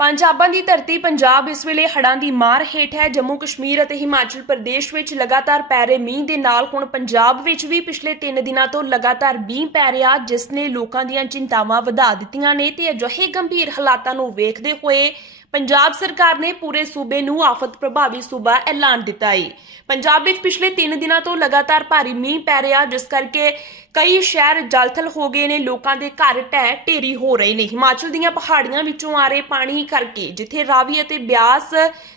ਪੰਜਾਬਾਂ ਦੀ ਧਰਤੀ ਪੰਜਾਬ ਇਸ ਵੇਲੇ ਹੜ੍ਹਾਂ ਦੀ ਮਾਰ ਹੇਠ ਹੈ। ਜੰਮੂ ਕਸ਼ਮੀਰ ਅਤੇ ਹਿਮਾਚਲ ਪ੍ਰਦੇਸ਼ ਵਿੱਚ ਲਗਾਤਾਰ ਪੈ ਰਹੇ ਮੀਂਹ ਦੇ ਨਾਲ ਹੁਣ ਪੰਜਾਬ ਵਿੱਚ ਵੀ ਪਿਛਲੇ 3 ਦਿਨਾਂ ਤੋਂ ਲਗਾਤਾਰ ਮੀਂਹ ਪੈ ਰਿਹਾ, ਜਿਸ ਨੇ ਲੋਕਾਂ ਦੀਆਂ ਚਿੰਤਾਵਾਂ ਵਧਾ ਦਿੱਤੀਆਂ ਨੇ ਤੇ ਅਜਿਹੇ ਗੰਭੀਰ ਹਾਲਾਤਾਂ ਨੂੰ ਵੇਖਦੇ ਹੋਏ ਪੰਜਾਬ ਸਰਕਾਰ ਨੇ ਪੂਰੇ ਸੂਬੇ ਨੂੰ ਆਫਤ ਪ੍ਰਭਾਵੀ ਸੂਬਾ ਐਲਾਨ ਦਿੱਤਾ ਹੈ ਪੰਜਾਬ ਵਿੱਚ ਪਿਛਲੇ 3 ਦਿਨਾਂ ਤੋਂ ਲਗਾਤਾਰ ਭਾਰੀ ਮੀਂਹ ਪੈ ਰਿਹਾ, ਜਿਸ ਕਰਕੇ ਕਈ ਸ਼ਹਿਰ ਜਲਥਲ ਹੋ ਗਏ ਨੇ, ਲੋਕਾਂ ਦੇ ਘਰ ਢਹਿ ਢੇਰੀ ਹੋ ਰਹੇ ਨੇ। ਹਿਮਾਚਲ ਦੀਆਂ ਪਹਾੜੀਆਂ ਵਿੱਚੋਂ ਆ ਰਹੇ ਪਾਣੀ ਕਰਕੇ, ਜਿੱਥੇ ਰਾਵੀ ਅਤੇ ਬਿਆਸ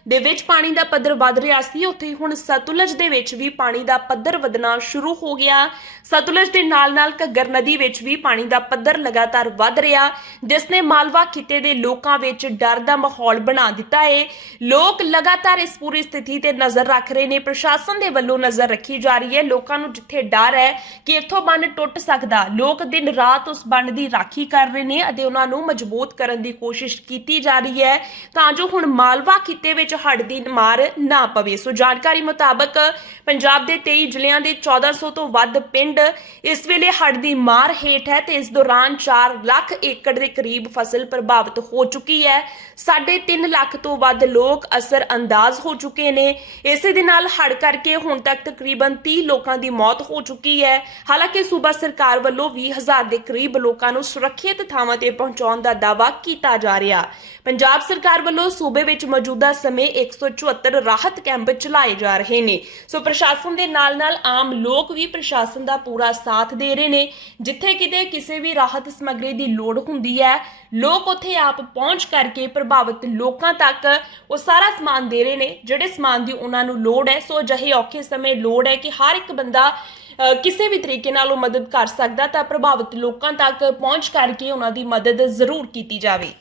ਦੇ ਵਿੱਚ ਪਾਣੀ ਦਾ ਪੱਧਰ ਵੱਧ ਰਿਹਾ ਸੀ, ਉੱਥੇ ਹੁਣ ਸਤਲੁਜ ਦੇ ਵਿੱਚ ਵੀ ਪਾਣੀ ਦਾ ਪੱਧਰ ਵਧਣਾ ਸ਼ੁਰੂ ਹੋ ਗਿਆ। ਸਤਲੁਜ ਦੇ ਨਾਲ-ਨਾਲ ਘੱਗਰ ਨਦੀ ਵਿੱਚ ਵੀ ਪਾਣੀ ਦਾ ਪੱਧਰ ਲਗਾਤਾਰ ਵੱਧ ਰਿਹਾ, ਜਿਸ ਨੇ ਮਾਲਵਾ ਖਿੱਤੇ ਦੇ ਲੋਕਾਂ ਵਿੱਚ ਡਰ ਦਾ ਮਾਹੌਲ ਬਣਾ ਦਿੱਤਾ ਹੈ ਲੋਕ ਲਗਾਤਾਰ ਇਸ ਪੂਰੀ ਸਥਿਤੀ ਤੇ ਨਜ਼ਰ ਰੱਖ ਰਹੇ ਨੇ। ਪ੍ਰਸ਼ਾਸਨ ਦੇ ਵੱਲੋਂ ਨਜ਼ਰ ਰੱਖੀ ਜਾ ਰਹੀ ਹੈ। ਲੋਕਾਂ ਨੂੰ ਜਿੱਥੇ ਡਰ ਹੈ ਕਿ ਇੱਥੋਂ ਬੰਨ ਟੁੱਟ ਸਕਦਾ। ਲੋਕ ਦਿਨ ਰਾਤ ਉਸ ਬੰਨ ਦੀ ਰਾਖੀ ਕਰ ਰਹੇ ਨੇ ਅਤੇ ਉਹਨਾਂ ਨੂੰ ਮਜ਼ਬੂਤ ਕਰਨ ਦੀ ਕੋਸ਼ਿਸ਼ ਕੀਤੀ ਜਾ ਰਹੀ ਹੈ। ਤਾਂ ਜੋ ਹੁਣ ਮਾਲਵਾ ਖਿੱਤੇ ਵਿੱਚ ਹੜ੍ਹ ਦੀ ਮਾਰ ਨਾ ਪਵੇ। ਸੋ ਜਾਣਕਾਰੀ ਮੁਤਾਬਕ ਪੰਜਾਬ ਦੇ 23 ਜ਼ਿਲ੍ਹਿਆਂ ਦੇ 1400 ਤੋਂ ਵੱਧ ਪਿੰਡ ਇਸ ਵੇਲੇ ਹੜ੍ਹ ਦੀ ਮਾਰ ਹੇਠ ਹੈ ਤੇ ਇਸ ਦੌਰਾਨ 4 ਲੱਖ ਏਕੜ ਦੇ ਕਰੀਬ ਫਸਲ ਪ੍ਰਭਾਵਿਤ ਹੋ ਚੁੱਕੀ ਹੈ। 3.5 ਲੱਖ ਤੋਂ ਵੱਧ ਲੋਕ ਅਸਰ ਅੰਦਾਜ਼ ਹੋ ਚੁੱਕੇ ਨੇ। ਇਸੇ ਦੇ ਨਾਲ ਹੜ ਕਰਕੇ ਹੁਣ ਤੱਕ ਤਕਰੀਬਨ 30 ਲੋਕਾਂ ਦੀ ਮੌਤ ਹੋ ਚੁੱਕੀ ਹੈ। ਹਾਲਾਂਕਿ ਸੂਬਾ ਸਰਕਾਰ ਵੱਲੋਂ 20000 ਦੇ ਕਰੀਬ ਲੋਕਾਂ ਨੂੰ ਸੁਰੱਖਿਅਤ ਥਾਵਾਂ ਤੇ ਪਹੁੰਚਾਉਣ ਦਾ ਦਾਅਵਾ ਕੀਤਾ ਜਾ ਰਿਹਾ। ਪੰਜਾਬ ਸਰਕਾਰ ਵੱਲੋਂ ਸੂਬੇ ਵਿੱਚ ਮੌਜੂਦਾ ਸਮੇਂ 174 ਰਾਹਤ ਕੈਂਪ ਚਲਾਏ ਜਾ ਰਹੇ ਨੇ। ਸੋ ਪ੍ਰਸ਼ਾਸਨ ਦੇ ਨਾਲ ਨਾਲ ਆਮ ਲੋਕ ਵੀ ਪ੍ਰਸ਼ਾਸਨ ਦਾ ਪੂਰਾ ਸਾਥ ਦੇ ਰਹੇ ਨੇ। ਜਿੱਥੇ ਕਿਤੇ ਕਿਸੇ ਵੀ ਰਾਹਤ ਸਮੱਗਰੀ ਦੀ ਲੋੜ ਹੁੰਦੀ ਹੈ, ਲੋਕ ਉੱਥੇ ਆਪ ਪਹੁੰਚ ਕਰਕੇ ਪ੍ਰਭਾਵਿਤ ਲੋਕਾਂ ਤੱਕ ਉਹ ਸਾਰਾ ਸਮਾਨ ਦੇ ਰਹੇ ਨੇ ਜਿਹੜੇ ਸਮਾਨ ਦੀ ਉਹਨਾਂ ਨੂੰ ਲੋੜ ਹੈ। ਸੋ ਅਜਿਹੇ ਔਖੇ ਸਮੇਂ ਲੋੜ ਹੈ ਕਿ ਹਰ ਇੱਕ ਬੰਦਾ ਅ, ਕਿਸੇ ਵੀ ਤਰੀਕੇ ਨਾਲ ਉਹ ਮਦਦ ਕਰ ਸਕਦਾ ਤਾਂ ਪ੍ਰਭਾਵਿਤ ਲੋਕਾਂ ਤੱਕ ਪਹੁੰਚ ਕਰਕੇ ਉਹਨਾਂ ਦੀ ਮਦਦ ਜ਼ਰੂਰ ਕੀਤੀ ਜਾਵੇ।